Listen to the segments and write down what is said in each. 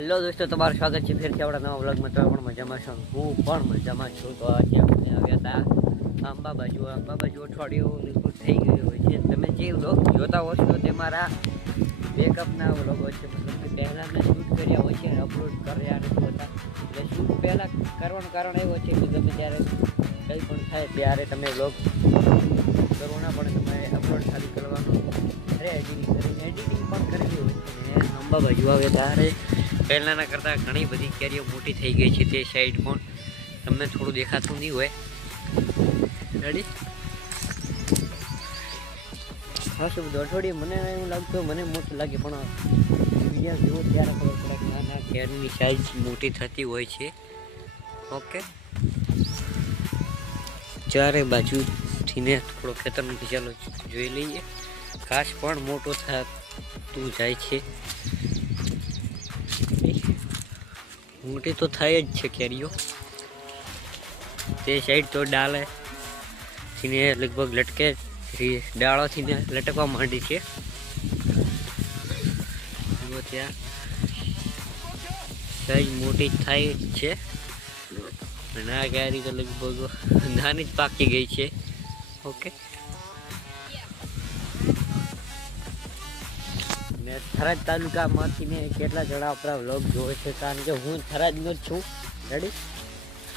Hello દોસ્તો, તમારું સ્વાગત છે ફેરથી આપણા નવા વ્લોગમાં. તમે પણ મજામાં છો? હું પણ મજામાં છું. તો આજે આપણે આવ્યા હતા આંબા બાજુ અઠવાડિયું નિવૃત્ત થઈ ગયું હોય છે. તમે જે વ્લોગ જોતા હો છો તે મારા બેકઅપના વ્લોગ હોય છે, મતલબ કે પહેલાં મેં શૂટ કર્યા હોય છે અને અપલોડ કર્યા નથી હોતા. એટલે શૂટ પહેલાં કરવાનું કારણ એવું છે કે ગમે ત્યારે કંઈ પણ થાય ત્યારે તમે વ્લોગ કરવો ના પડે, તમારે અપલોડ ખાલી કરવાનું રહે. એડિટિંગ પણ કરેલી હોય છે. અને આંબા બાજુ આવે ત્યારે પહેલાંના કરતાં ઘણી બધી કેરીઓ મોટી થઈ ગઈ છે. તે સાઈડ પણ તમને થોડું દેખાતું નહીં હોય. રેડી હા, શું બધું અઠવાડિયે મને એવું લાગતું મને મોટું લાગે, પણ બીજા જુઓ ત્યારે ખબર પડે કે નાના કેરીની સાઈઝ મોટી થતી હોય છે. ઓકે, ચારે બાજુથી ને થોડો ખેતરમાંથી ચાલો જોઈ લઈએ. ઘાસ પણ મોટો થતું જાય છે. મોટી તો થાય જ છે કેરીઓ. તે સાઈડ તો ડાલે થીને લગભગ લટકે ડાળોથી ને લટકવા માંડી છે. ત્યાં સાઈઝ મોટી થાય જ છે. અને આ કેરી તો લગભગ નાની જ પાકી ગઈ છે. ઓકે, ને થરાદ તાલુકામાંથી ને કેટલા જણા આપણા વ્લોગ જોવે છે, કારણ કે હું થરાદનો જ છું. રેડી,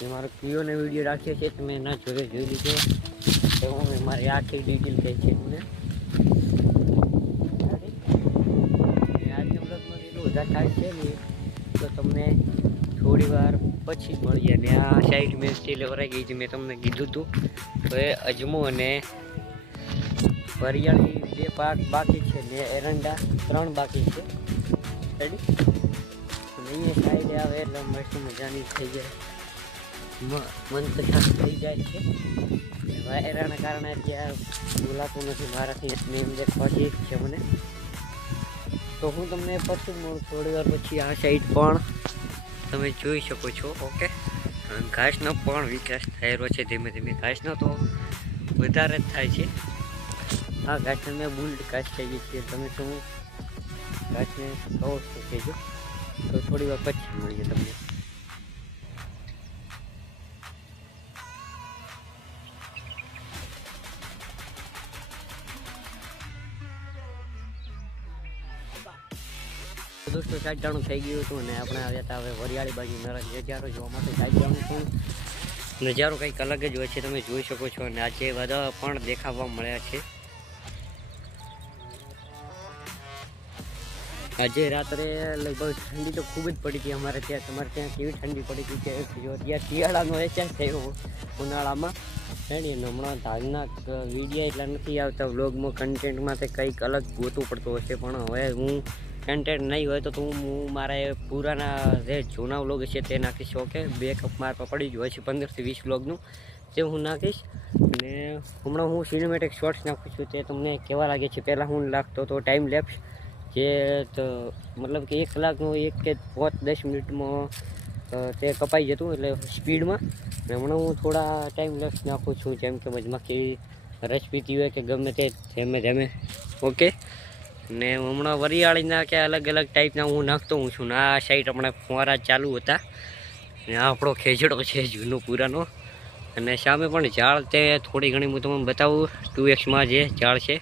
એ મારો પીઓને વિડીયો રાખ્યો છે, તમે એના જોડે જોઈ લીધો. તો હું મારી આખી ડિટેલ કહી છે તમને. આજના વ્લોગમાં એટલું વધારે થાય છે ને, તો તમને થોડી વાર પછી મળીએ. અને આ સાઈડ મેં સ્ટીલ વરાઈ ગઈ છે, મેં તમને કીધું હતું. તો એ અજમો અને વરિયાળી 2 પાક બાકી છે ને એરંડા 3 બાકી છે. રેડી, અહીંયા સાઈડે આવે એટલે મસ્ત મજાની થઈ જાય, મન તથા થઈ જાય છે. વાયરાના કારણે અત્યારે બોલાતું નથી મારાથી, એમ દેખવાથી છે મને. તો હું તમને પછી મળું થોડી વાર પછી. આ સાઈડ પણ તમે જોઈ શકો છો. ઓકે, ઘાસનો પણ વિકાસ થયેલો છે ધીમે ધીમે. ઘાસનો તો વધારે જ થાય છે. હા, ઘાસને મેં બુલ્ડ ઘાસ થઈ ગઈ છે. તમે શું ઘાસને કહો છો કહેજો. તો થોડી વાર પછી મળીએ તમને. દોસ્તો, 7 થઈ ગયું હતું અને આપણે આવ્યા હતા હવે વરિયાળી બાજુ નજારો જોવા માટે. 7 પણ નજારો કંઈક અલગ જ હોય છે, તમે જોઈ શકો છો. અને આજે વાદળા પણ દેખાવા મળ્યા છે. આજે રાત્રે લગભગ ઠંડી તો ખૂબ જ પડી હતી અમારે ત્યાં. તમારે ત્યાં કેવી ઠંડી પડી હતી કે જો ત્યાં શિયાળાનો એહસાસ થયો ઉનાળામાં. રેડી, અને હમણાં ધાગના વિડીયો એટલા નથી આવતા વ્લોગમાં. કન્ટેન્ટમાં તે કંઈક અલગ ગોતવું પડતું હશે, પણ હવે હું કન્ટેન્ટ નહીં હોય તો હું મારા પુરાના જે જૂના વ્લોગ છે તે નાખીશ. ઓકે, બેકઅપ મારા પડી જ હોય છે 15 થી 20 વ્લોગનું, તે હું નાખીશ. અને હમણાં હું સિનેમેટિક શોર્ટ્સ નાખું છું, તે તમને કેવા લાગે છે. પહેલાં હું નાખતો તો ટાઈમ લેપ્સ, જે તો મતલબ કે 1 કલાકનું 1 કે 5-10 મિનિટમાં તે કપાઈ જતું, એટલે સ્પીડમાં. અને હમણાં હું થોડા ટાઈમ લેપ્સ નાખું છું, જેમ કે મધમાખી રસ પીતી હોય કે ગમે તે ધીમે ધીમે. ઓકે, ને હમણાં વરિયાળીના કે અલગ અલગ ટાઈપના હું નાખતો હું છું. ને આ સાઈડ હમણાં ફુવારા ચાલુ હતા. ને આપણો ખેજડો છે જૂનો પુરાનો. અને સામે પણ ઝાડ તે થોડી ઘણી હું તમને બતાવું. 2xમાં જે ઝાડ છે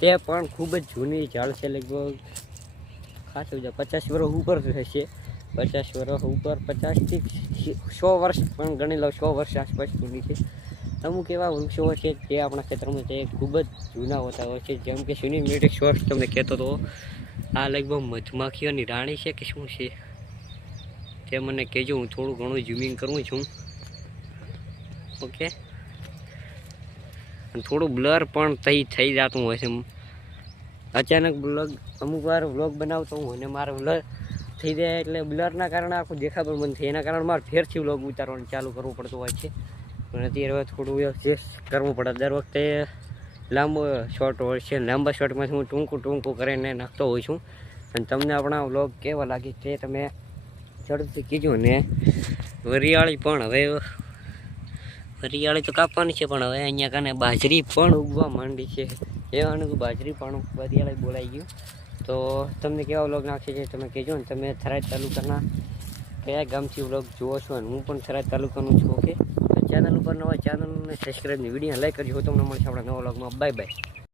તે પણ ખૂબ જ જૂની ઝાડ છે. લગભગ ખાસું 50 વર્ષ ઉપર રહેશે. 50 વર્ષ ઉપર, 50 થી 100 વર્ષ પણ ગણી લો. 100 વર્ષ આસપાસ જૂની છે. અમુક એવા વૃક્ષો હોય છે જે આપણા ક્ષેત્રમાં તે ખૂબ જ જૂના હોતા હોય છે, જેમ કે સિનેમેટિક શોર્ટ્સ તમને કહેતો હતો. આ લગભગ મધમાખીઓની રાણી છે કે શું છે તે મને કહેજો. હું થોડું ઘણું ઝૂમિંગ કરું છું. ઓકે, થોડું બ્લર પણ થઈ જતું હોય છે. અચાનક અમુક વાર વ્લોગ બનાવતો હું અને મારો બ્લર થઈ જાય, એટલે બ્લરના કારણે આખું દેખાતું બંધ થાય. એના કારણે મારે ફેરથી વ્લોગ ઉતારવાનું ચાલુ કરવું પડતું હોય છે. પણ અત્યારે થોડું એડજસ્ટ કરવું પડે. દર વખતે લાંબો શોર્ટ હોય છે, લાંબા શોર્ટમાંથી હું ટૂંકું કરીને નાખતો હોઉં છું. અને તમને આપણા વ્લોગ કેવા લાગે તે તમે ઝડપથી કીધું. ને વરિયાળી પણ હવે વરિયાળી તો કાપવાની છે, પણ હવે અહીંયા કને બાજરી પણ ઉગવા માંડી છે. એવાનું બાજરી પણ વરિયાળી બોલાઈ ગયું. તો તમને કેવા વ્લોગ નાખશે છે તમે કહેજો ને. તમે થરાદ તાલુકાના કયા ગામથી વ્લોગ જુઓ છો, અને હું પણ થરાદ તાલુકાનું છું. ઓકે, તો ચેનલ ઉપર નવા ચેનલને સબસ્ક્રાઈબની વિડીયો લાઈક કરજો. તમને મળશે આપણા નવા વ્લોગમાં. Bye bye.